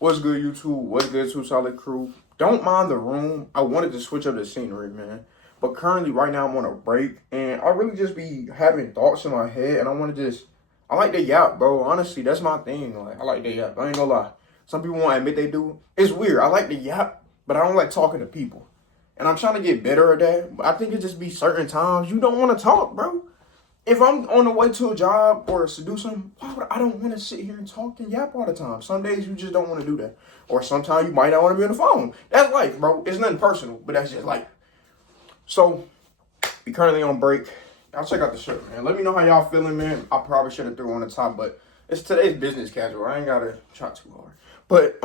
What's good, YouTube? What's good, Two Solid Crew? Don't mind the room. I wanted to switch up the scenery, man. But currently, right now, I'm on a break, and I really just be having thoughts in my head, and I like to yap, bro. Honestly, that's my thing. Like, I like to yap. I ain't gonna lie. Some people won't admit they do. It's weird. I like to yap, but I don't like talking to people. And I'm trying to get better at that. But I think it just be certain times you don't want to talk, bro. If I'm on the way to a job or to do something, I don't want to sit here and talk and yap all the time. Some days you just don't want to do that. Or sometimes you might not want to be on the phone. That's life, bro. It's nothing personal, but that's just life. So, we currently on break. I'll check out the shirt, man. Let me know how y'all feeling, man. I probably should have threw on the top, but it's today's business casual. I ain't got to try too hard. But,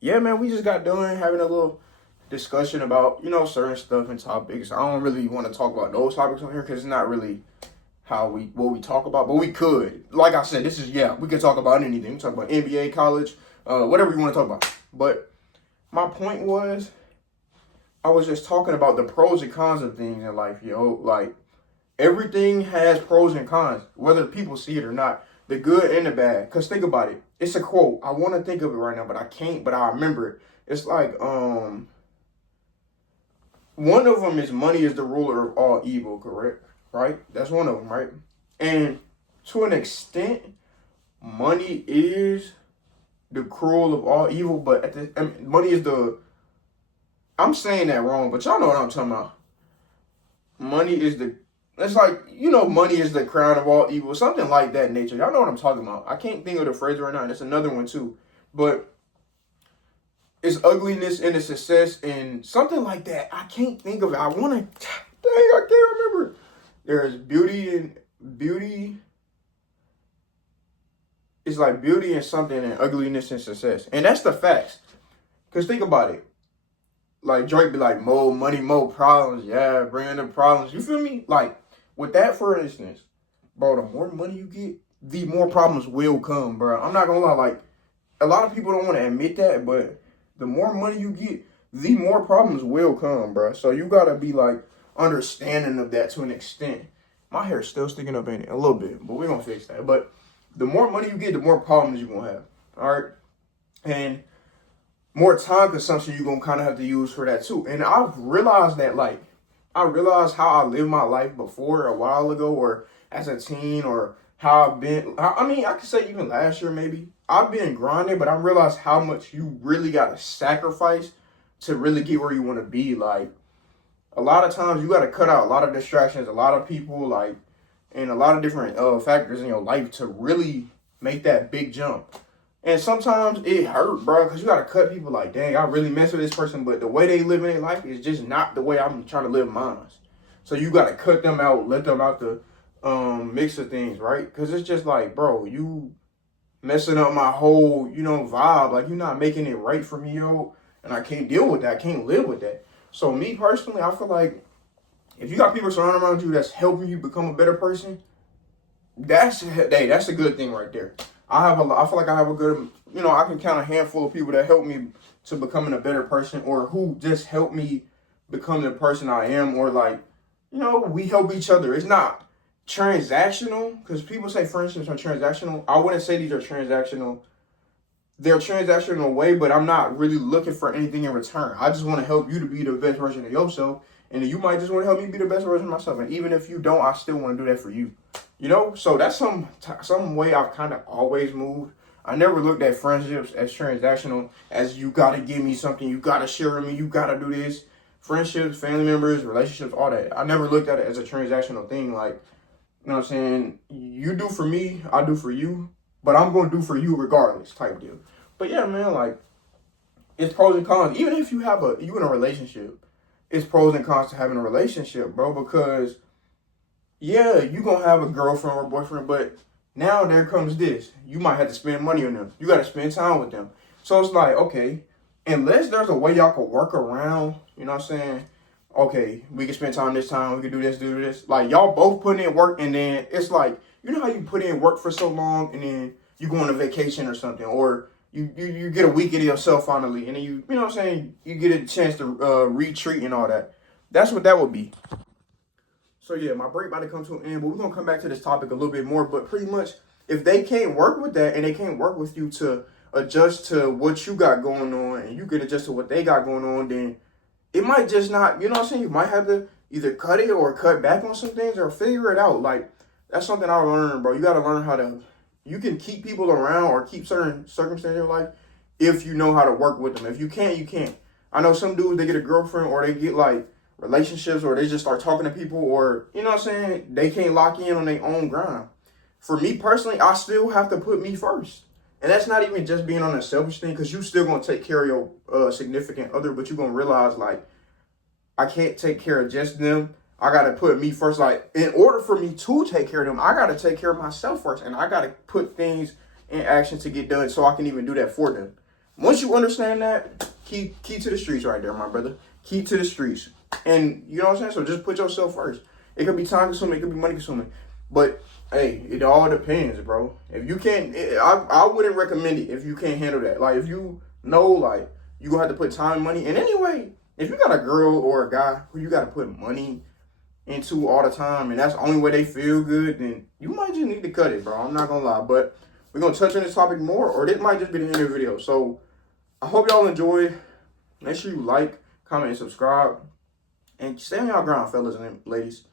yeah, man, we just got done having a little discussion about, certain stuff and topics. I don't really want to talk about those topics on here because it's not really what we talk about, but we could. Like I said, we could talk about anything. We talk about NBA, college, whatever you want to talk about. But my point was, I was just talking about the pros and cons of things in life, yo. Like, everything has pros and cons, whether people see it or not, the good and the bad. Because think about it. It's a quote. I want to think of it right now, but I can't, but I remember it. It's like, one of them is money is the ruler of all evil, correct? Right? That's one of them, right? And to an extent, money is the cruel of all evil, but money is I'm saying that wrong, but y'all know what I'm talking about. It's like, money is the crown of all evil, something like that nature. Y'all know what I'm talking about. I can't think of the phrase right now, and it's another one too. But it's ugliness and it's success and something like that. I can't think of it. I can't remember. There's beauty. It's like beauty and something and ugliness and success. And that's the facts. Because think about it. Like Drake be like, more money, more problems. Yeah, bringing the problems. You feel me? Like, with that, for instance, bro, the more money you get, the more problems will come, bro. I'm not going to lie. Like, a lot of people don't want to admit that, but the more money you get, the more problems will come, bro. So you got to be, like, understanding of that to an extent. My hair's still sticking up in it a little bit, but we're going to fix that. But the more money you get, the more problems you're going to have, all right? And more time consumption you're going to kind of have to use for that, too. And I've realized that, like, I realized how I lived my life before a while ago or as a teen or how I've been. I mean, I could say even last year maybe. I've been grinding, but I realized how much you really got to sacrifice to really get where you want to be. Like, a lot of times you got to cut out a lot of distractions, a lot of people, like, and a lot of different factors in your life to really make that big jump. And sometimes it hurt, bro, because you got to cut people like, dang, I really mess with this person, but the way they live in their life is just not the way I'm trying to live mine. So you got to cut them out, let them out the mix of things, right? Because it's just like, bro, you messing up my whole, vibe. Like, you're not making it right for me, yo. And I can't deal with that. I can't live with that. So me personally, I feel like if you got people surrounding around you that's helping you become a better person, that's a good thing right there. I feel like I have a good, I can count a handful of people that help me to becoming a better person or who just help me become the person I am or like, we help each other. It's not transactional because people say friendships are transactional. I wouldn't say these are transactional. They're transactional in a way, but I'm not really looking for anything in return. I just want to help you to be the best version of yourself. And then you might just want to help me be the best version of myself. And even if you don't, I still want to do that for you. So that's some way I've kind of always moved. I never looked at friendships as transactional, as you got to give me something, you got to share with me, you got to do this. Friendships, family members, relationships, all that. I never looked at it as a transactional thing. Like, you know what I'm saying? You do for me, I do for you, but I'm going to do for you regardless type deal. But yeah, man, like, it's pros and cons. Even if you in a relationship, it's pros and cons to having a relationship, bro, because yeah, you gonna have a girlfriend or boyfriend, but now there comes this. You might have to spend money on them. You got to spend time with them. So it's like, okay, unless there's a way y'all can work around, you know what I'm saying? Okay, we can spend time this time. We can do this. Like, y'all both putting in work, and then it's like, you know how you put in work for so long, and then you go on a vacation or something, or you get a week of yourself finally, and then you know what I'm saying? You get a chance to retreat and all that. That's what that would be. So yeah, my break about to come to an end, but we're gonna come back to this topic a little bit more. But pretty much, if they can't work with that and they can't work with you to adjust to what you got going on and you can adjust to what they got going on, then it might just not, you know what I'm saying? You might have to either cut it or cut back on some things or figure it out. Like, that's something I learned, bro. You got to learn how to, you can keep people around or keep certain circumstances in your life if you know how to work with them. If you can't, you can't. I know some dudes, they get a girlfriend or they get like relationships or they just start talking to people or, you know what I'm saying? They can't lock in on their own grind. For me personally, I still have to put me first. And that's not even just being on a selfish thing, because you still going to take care of your significant other, but you're going to realize, like, I can't take care of just them. I got to put me first. Like, in order for me to take care of them, I got to take care of myself first. And I got to put things in action to get done so I can even do that for them. Once you understand that, key to the streets right there, my brother. Key to the streets. And you know what I'm saying? So just put yourself first. It could be time consuming. It could be money consuming. But hey, it all depends, bro. If you can't, I wouldn't recommend it if you can't handle that. Like, if you know, like, you're going to have to put time and money. And anyway, if you got a girl or a guy who you got to put money into all the time, and that's the only way they feel good, then you might just need to cut it, bro. I'm not going to lie. But we're going to touch on this topic more, or this might just be the end of the video. So I hope y'all enjoy. Make sure you like, comment, and subscribe. And stay on y'all ground, fellas and ladies.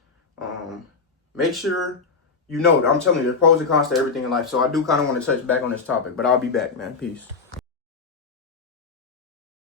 Make sure you know, I'm telling you, there's pros and cons to everything in life. So I do kind of want to touch back on this topic, but I'll be back, man. Peace.